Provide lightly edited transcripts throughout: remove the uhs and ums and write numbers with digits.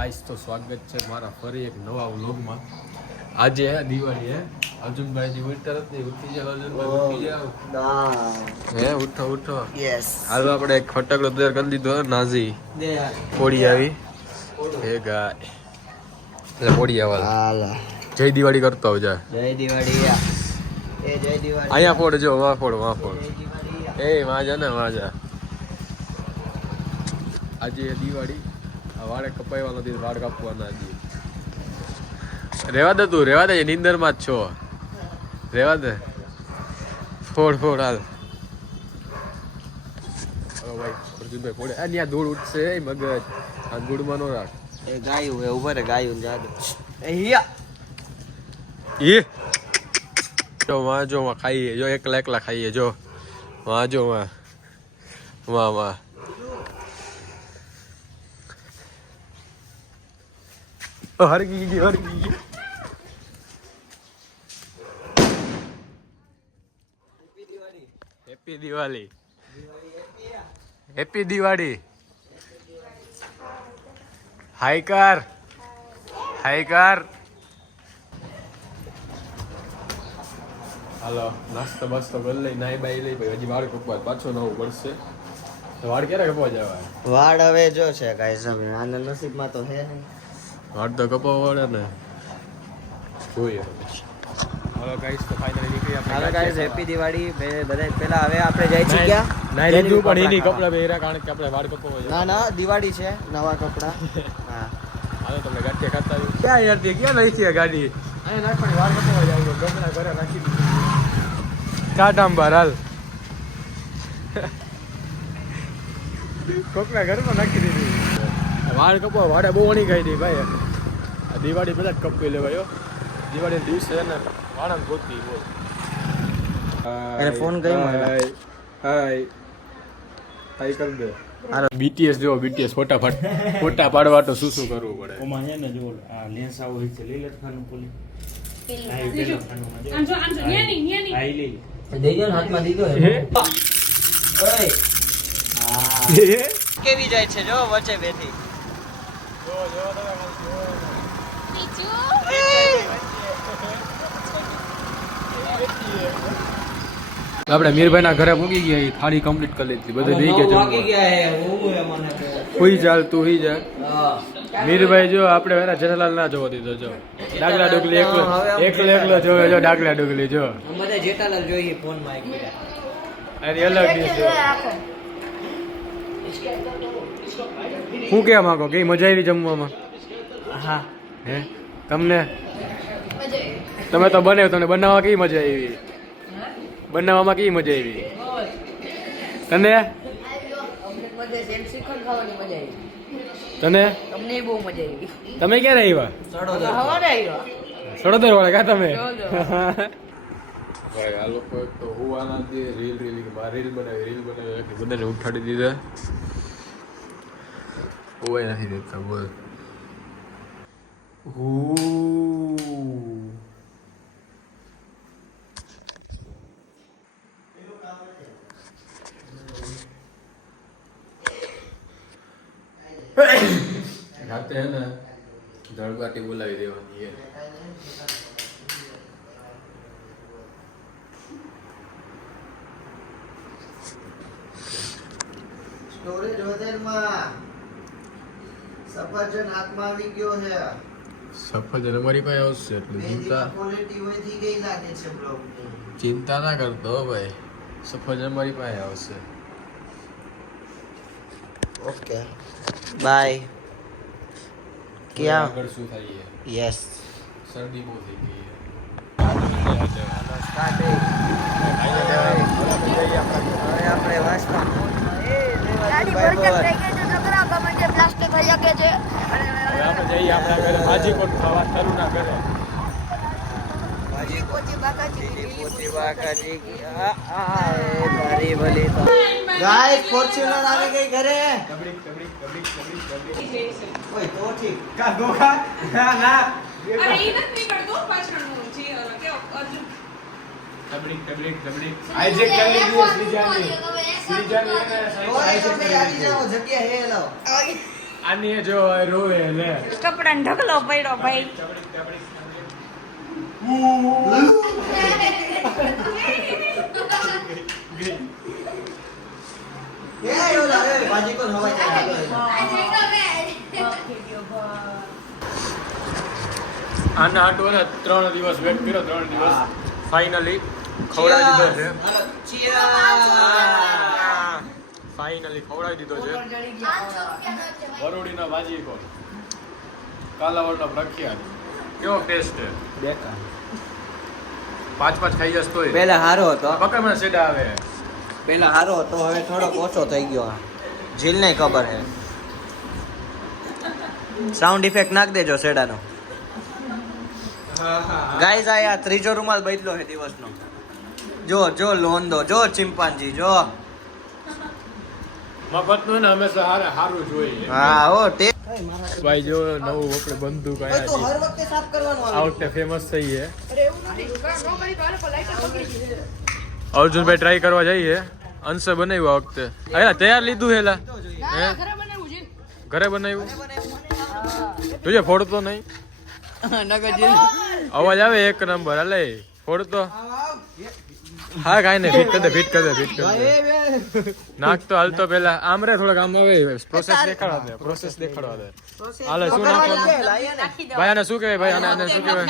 Guys, તો સ્વાગત છે મારા ફરી એક નવા વ્લોગમાં. આજે દિવાળી હે. અર્જુનભાઈ ની વિન્ટર હતી, ઉઠી જાવ અર્જુનભાઈ, ઉઠી જાવ. હે ઉઠો ઉઠો. યસ. હાલો આપણે એક ફટાકડો તૈયાર કરી દીધો. નાઝી પોડી આવી. હે ગાય એટલે પોડી આવવા. હાલ જય દિવાળી કરતો આવજા. જય દિવાળી. એ જય દિવાળી. અહીંયા ફોડ જો, વાહ ફોડ વાહ ફોડ. એ વાજા ને વાજા. આજે દિવાળી, વાળે કપાઈવાનો દિવસ, વાળ કાપવાના હજી. રેવા દે તું, રેવા દે, નીંદરમાં જ છો. રેવા દે, ફોડ ફોડ હાલ. હવે ભાઈ અર્જુનભાઈ ફોડે. આ ત્યાં ધૂળ ઉઠશે એ મગજ. આ ધૂળમાં નો રાખ. એ ગાયું એ ઉભા રે, ગાયું જાદુ. એ જો વાં જો વાં ખાઈએ, જો એકલા એકલા ખાઈએ, જો વાં જો વાં વાં વાં. હરગી ગઈ હરગી ગઈ. હેપી દિવાળી. હેપી દિવાળી. હાય કર, હાય કર. હાલો નાસ્તો બાસ્તો કરી લઈ, નાઈ બાઈ લઈ, પછી હજી વાળ કપવા પાછો નવું પડશે. વાળ ક્યારે કપવા જવા? વાળ હવે જો છે ગાઈસ, આના નસીબમાં તો હે નહીં. વાળ તો કપાવવા પડે ને. જોઈએ હવે ગાઈસ, તો ફાઇનલી નીકળી આપણે. હવે ગાઈસ હેપી દિવાળી. બધા પહેલા હવે આપણે જઈ છીએ ક્યાં? નાઈ લીધું પણ એની કપડા પહેર્યા, કારણ કે આપણે વાળ કપાવવા. ના ના, દિવાળી છે, નવા કપડા. હા હાલો તમને ગાંઠિયા ખાતા આવી. ક્યાં યાર તે ક્યાં લઈ છે ગાડી? અહીંયા નાખવાની, વાળ કપાવવા જાવ તો ગમના ઘરે નાખી દીધી. કાઢામ બાર હાલ. કોકના ઘરમાં નાખી દીધી. વાળ કપાવ, વાળે બહુ વણી ખાઈ દે ભાઈ. આ દિવાળી બધા જ કપી લેવાયો. દિવાળી દિવસે ને વાળા ગોતી બોલ. અરે ફોન કર્યો મને. હાય હાય કર દે. બીટીએસ જો, બીટીએસ ફોટા પાડવા તો શું કરવું પડે. ઓમાં હે ને જો આ લેન્સ આવો હોય છે, લઈ લે ખાનું પોલી. આંજો ન્યાની ન્યાની આઈ લઈ દઈ દે હાથમાં દીધો હે. ઓય હા કેવી જાય છે જો વચ્ચે બેઠી. જો જો તમે આપણે મીરભાઈ ના ઘરે મૂકી ગયા, થાળી કમ્પ્લીટ કરી લીધી, બધે દઈ ગયા. હુઈ ચાલ તું હુઈ જા. મીરભાઈ જો આપણે એના જેઠાલાલ ના જોવા દીધો. જો ડાગલા ડુગલી એકલો જોવે. જો ડાગલા ડુગલી જો મને જેઠાલાલ જોઈએ ફોન માં એક એની અલગ ડીશ છે. શું કહેવા માંગો? કઈ મજા આવી જમવામાં? હા હે તમને? તમે તો બને, તમને બનાવવા કઈ મજા આવી? બનાવવામાં કઈ મજા આવી તને? તને? તમે ક્યારે આવ્યા? સડોદર વાળા કા તમે? ભાઈ આ લોકો તો હોવાના દે રીલ બનાવી બધાને ઉઠાડી દીધા. હોવાય નથી દેતા બોલ. રાતે હે ને ધડબાટી બોલાવી દેવાની. સ્ટોરેજ હોટેલમાં સફરજન હાથમાં આવી ગયો છે. સફરજન અમારી પાસે આવશે એટલે ચિંતા ના કરતો ભાઈ. સફરજન અમારી પાસે આવશે. Okay bye. ક્યાં આગળ શું થાય? યસ શરદી બહુ થઈ ગઈ. આપણે વાસમાં ગાડી ભરકટ થઈ ગઈ છે, છોકરા ગમે તે પ્લાસ્ટિક થઈ શકે છે. આપણે જઈએ આપણા ઘરે ભાજી કોટ ખાવા તરુના ઘરે. ભાજી પોચી બાકાજી ગાઈસ ફોર્ચ્યુનર આવી ગઈ ઘરે. ઓય તો ઠીક કા ગોખા ના ના અરે ઈ નથી નીકળતો પાછળનું છે કે અર્જુન તબડીક આઈજેક કરી લીધી શ્રીજાની. શ્રીજાની એને ઓય તમે આવી જાઓ, જગ્યા હે લાવ. આની જો રોવે લે કપડાનો ઢગલો પડ્યો ભાઈ. ભાજી કોણ હવા ચાલે આના હાટુ ને 3 દિવસ વેટ કર્યો 3 દિવસ ફાઇનલી ખવડાવી દીધો છે ફાઇનલી ખવડાવી દીધો છે વરોડીનો ભાજી કો કાલાવડનો પ્રખ્યાત કેવો ટેસ્ટ છે બેકાર 5 ખાઈ જસ તોય પહેલા હારો હતો પકડમાં સેડા આવે પહેલા હારો હતો હવે થોડોક ઓછો થઈ ગયો જીલને ખબર હે સાઉન્ડ ઇફેક્ટ નાખ દેજો સેડાનો ગાઈસ આ યાર ત્રીજો રૂમાલ બદલો છે દિવસનો જો જો લોન દો જો ચિંપાંજી જો મફતનું ને હંમેશા હારું જોઈએ હા ઓ તે ભાઈ જો નવું આપણે બંદૂક આયા છે હર વખતે સાફ કરવાનું આ વખતે ફેમસ થઈ છે અર્જુનભાઈ ટ્રાય કરવા જઈએ અંશે બનાવ્યું આ વખતે અરે તૈયાર લીધું હેલા હે ઘરે બનાવ્યું તુજે ફોડતો નહીં અવાજ આવે એક નંબર અલે ફોડતો હા કાંઈ નહીં ફિટ કર દે નાખ તો હાલતો પેલા આમ રે થોડાક આમ આવે પ્રોસેસ દેખાડવા દે હાલે શું નાખવાનું ભાઈ આને શું કહેવાય ભાઈ આને શું કહેવાય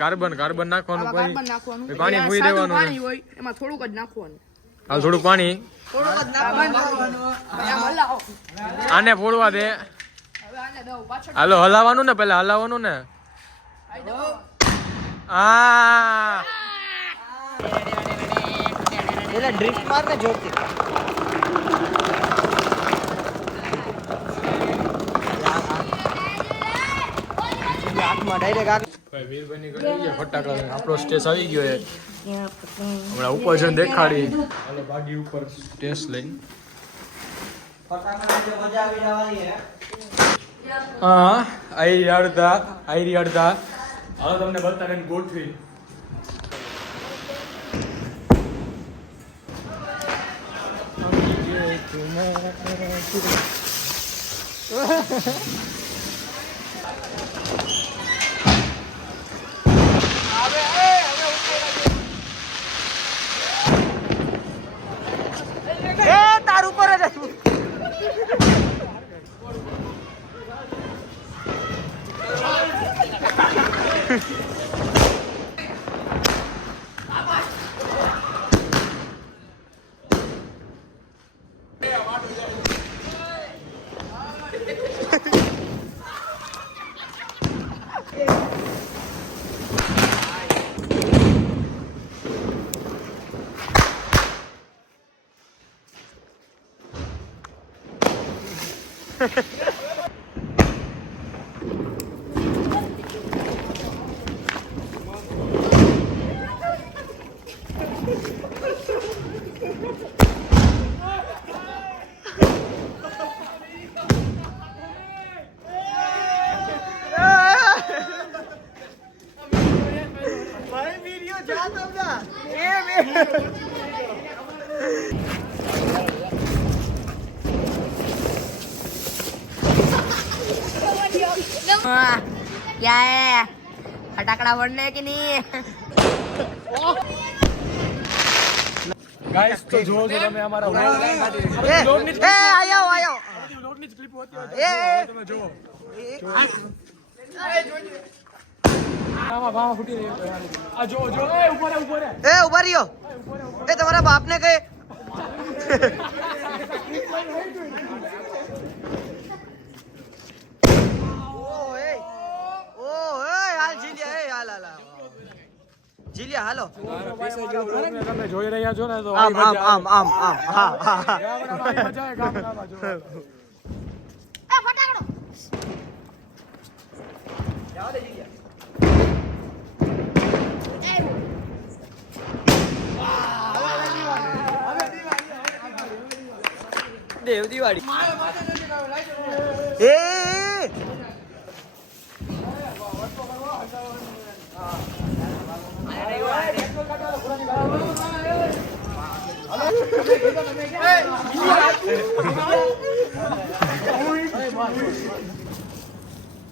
કાર્બન નાખવાનું પછી પાણી મૂકી દેવાનું એમાં થોડુંક જ નાખવાનું હાલ થોડું પાણી આને ફોડવા દે હાલો હલાવવાનું ને પેલા હલાવવાનું ને આ એટલે ડ્રિફ્ટ માર ને જોરથી હાથમાં ડાયરેક્ટ આગ ભાઈ વીરભાઈની ગળી ગયા ફટાકડા લઈને. આપણો સ્ટેજ આવી ગયો છે હમણાં ઉપર જઈને દેખાડી હાલો બાગી ઉપર સ્ટેજ લઈને ફટાકડા જે મજા આવી જવાની હે હા આઈ અડધા હાલો તમને બતાવીને ગોઠવી તાર ઉપર જ क्या है फटाकड़ा फोड़ने की नहीं ગાઈસ તો જો તમે અમારા આયો વ્લોગની જ ક્લિપ હોતી એ, હોય તમે જુઓ આમાં ફૂટી રહી આ જો એ ઉપર રે એ ઉભા રહ્યો એ તમારા બાપને કહે જીલિયા હાલો તમે જોઈ રહ્યા છો ને તો આમ આમ આમ આમ આમ હા હા હા મજા આવે ગામડામાં જો फटाकड़ो દેવ દિવાળી એ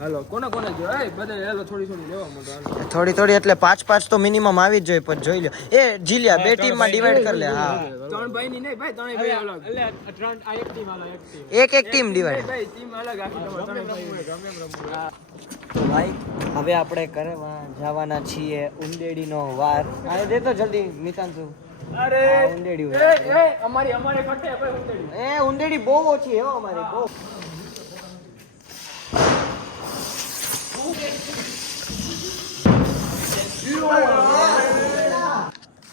હાલો કોને કોને જો એ બધા હાલો થોડી થોડી લેવા માંડો હાલો થોડી થોડી એટલે 5 તો મિનિમમ આવી જ જોઈએ પણ જોઈ લ્યો એ જીલિયા બે ટીમમાં ડિવાઈડ કરી લે હા ત્રણ ભાઈ ની નહીં ભાઈ ત્રણેય ભાઈ અલગ એટલે ત્રણ આ એક ટીમ અલગ એક ટીમ એક ટીમ ડિવાઈડ ભાઈ ટીમ અલગ આખી તમારે ત્રણેય ભાઈ ગમે એમ રમવું તો ભાઈ હવે આપણે કરવા જવાના છીએ ઉંદેડીનો વાર આ દે તો જલ્દી મિતાંશુ અરે ઉંદેડી એ અમારે કટે ભાઈ ઉંદેડી એ ઉંદેડી બહુ ઓછી હો અમારી બહુ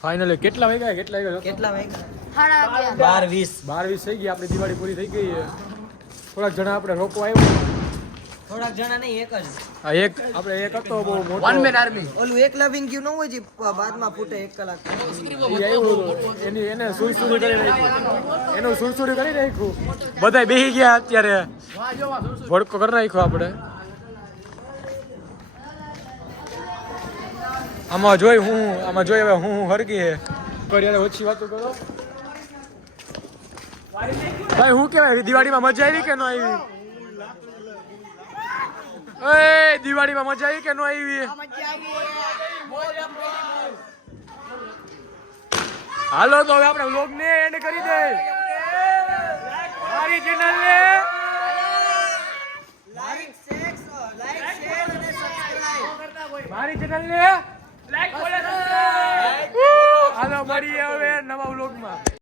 ફાઇનલી કેટલા વાગ્યા કેટલા વાગ્યા સાડા 11. 12:20 12:20 થઈ ગઈ આપણી દિવાળી પૂરી થઈ ગઈ છે થોડાક જણા આપણે રોકવા આવ્યા થોડાક જણા નહીં એક જ આ એક આપણે એક હતો બહુ મોટો વન મેન આર્મી ઓલું એક લવિંગ ગયું ન હોય જે બાદમાં ફૂટે 1 કલાક એને સુરસુરી કરી નાખ્યું એનું સુરસુરી કરી નાખ્યું બધા બેહી ગયા અત્યારે ભડકો કરી નાખ્યો આપણે આમાં જોઈ હવે હું હરગી હે કરી ઓછી વાતો કરો ભાઈ હું કેવાય દિવાળીમાં મજા આવી કે ન આવી એ દિવાળીમાં મજા આવી કે ન આવી હાલો તો હવે આપણે વ્લોગ ને એન્ડ કરી દે મારી ચેનલ ને